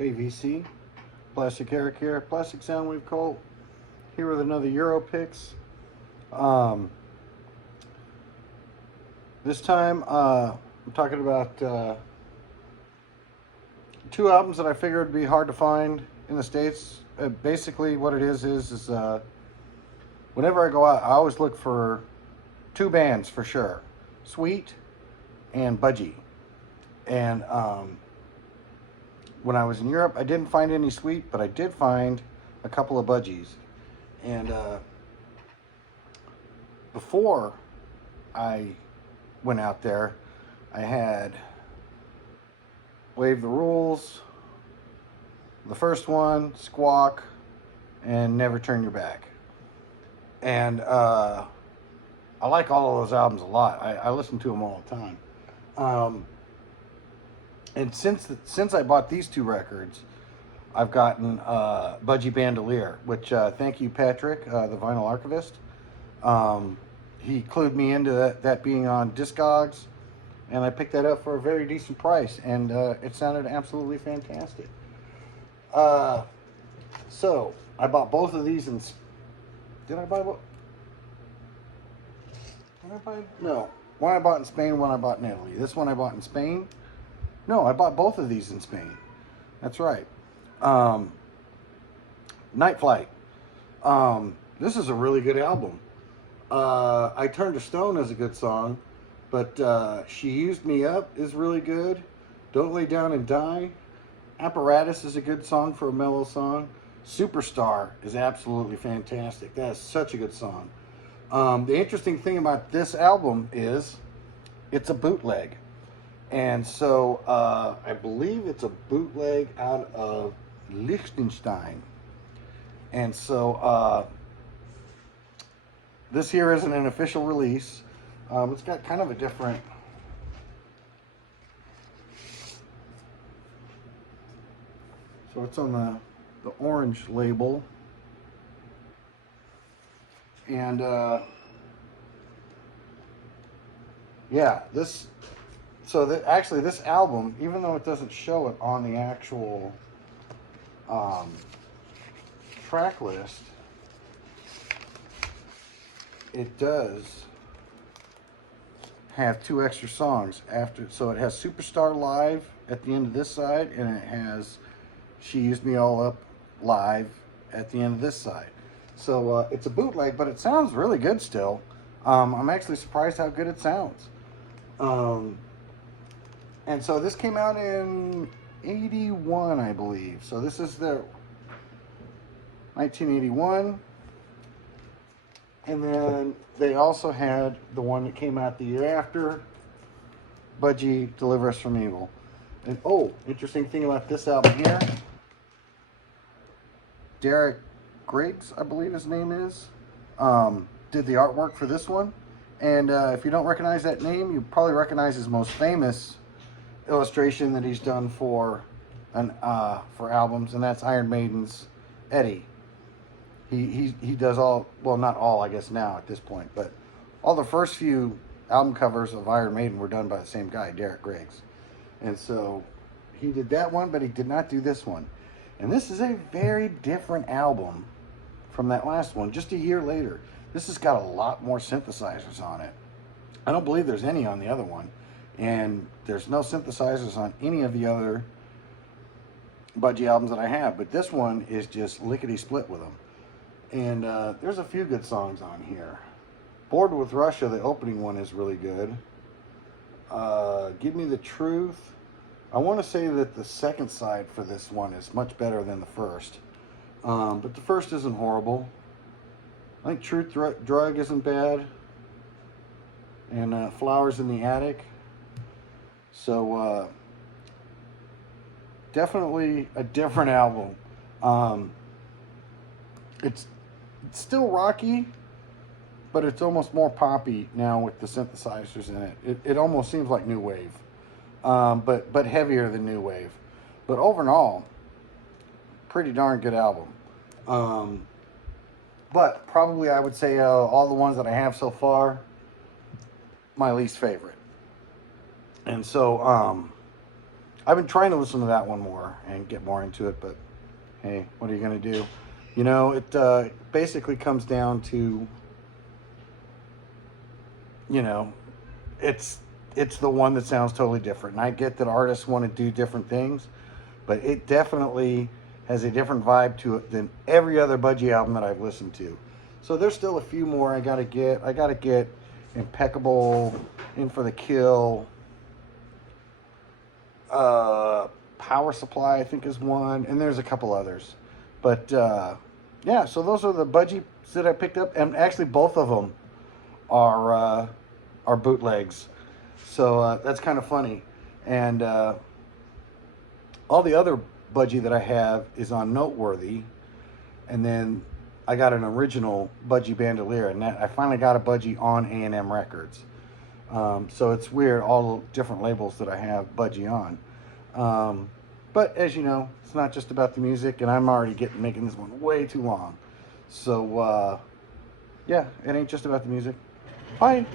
Hey VC, Plastic Eric here, Plastic Soundwave Colt, here with another Euro picks. This time I'm talking about two albums that I figured would be hard to find in the States. Basically what it is whenever I go out, I always look for two bands for sure, Sweet and Budgie. And when I was in Europe, I didn't find any Sweet, but I did find a couple of Budgies. And before I went out there, I had Wave the Rules, the first one, Squawk, and Never Turn Your Back. And I like all of those albums a lot. I listen to them all the time. And since I bought these two records, I've gotten Budgie Bandolier, which thank you, Patrick, the vinyl archivist. He clued me into that being on Discogs, and I picked that up for a very decent price, and it sounded absolutely fantastic. So I bought both of these in. Did I buy what? Did I buy? No. One I bought in Spain, one I bought in Italy. This one I bought in Spain. No, I bought both of these in Spain. That's right. Night Flight. This is a really good album. I Turned to Stone is a good song, but She Used Me Up is really good. Don't Lay Down and Die. Apparatus is a good song for a mellow song. Superstar is absolutely fantastic. That is such a good song. The interesting thing about this album is it's a bootleg. And so I believe it's a bootleg out of Liechtenstein. And so this here isn't an official release. It's got kind of a different... So it's on the orange label. And yeah, this... So actually this album, even though it doesn't show it on the actual track list, it does have two extra songs after. So it has Superstar Live at the end of this side, and it has She Used Me All Up Live at the end of this side. So it's a bootleg, but it sounds really good still. I'm actually surprised how good it sounds. And so this came out in 81, I believe. So this is the 1981. And then they also had the one that came out the year after, Budgie, Deliver Us From Evil. And oh, interesting thing about this album here, Derek Griggs, I believe his name is, did the artwork for this one. And if you don't recognize that name, you probably recognize his most famous illustration that he's done for albums, and that's Iron Maiden's Eddie. He does all, well, not all, I guess now at this point, but all the first few album covers of Iron Maiden were done by the same guy, Derek Griggs. And so he did that one, but he did not do this one. And this is a very different album from that last one, just a year later. This has got a lot more synthesizers on it. I don't believe there's any on the other one. And there's no synthesizers on any of the other Budgie albums that I have. But this one is just lickety-split with them. And there's a few good songs on here. Bored with Russia, the opening one, is really good. Give Me the Truth. I want to say that the second side for this one is much better than the first. But the first isn't horrible. I think Truth Drug isn't bad. And Flowers in the Attic. So, definitely a different album. It's still rocky, but it's almost more poppy now with the synthesizers in it. It almost seems like new wave, but heavier than new wave. But overall, pretty darn good album. But probably I would say all the ones that I have so far, my least favorite. And so I've been trying to listen to that one more and get more into it, but hey, what are you going to do? You know, it basically comes down to, you know, it's the one that sounds totally different. And I get that artists want to do different things, but it definitely has a different vibe to it than every other Budgie album that I've listened to. So there's still a few more I gotta get. I gotta get Impeccable, In for the Kill, Power Supply I think is one, and there's a couple others. But yeah, so those are the Budgies that I picked up, and actually both of them are bootlegs. So that's kind of funny. And all the other Budgie that I have is on Noteworthy, and then I got an original Budgie bandolier, and I finally got a Budgie on A&M Records. So it's weird, all the different labels that I have Budgie on. But as you know, it's not just about the music, and I'm already making this one way too long. So yeah, it ain't just about the music. Bye.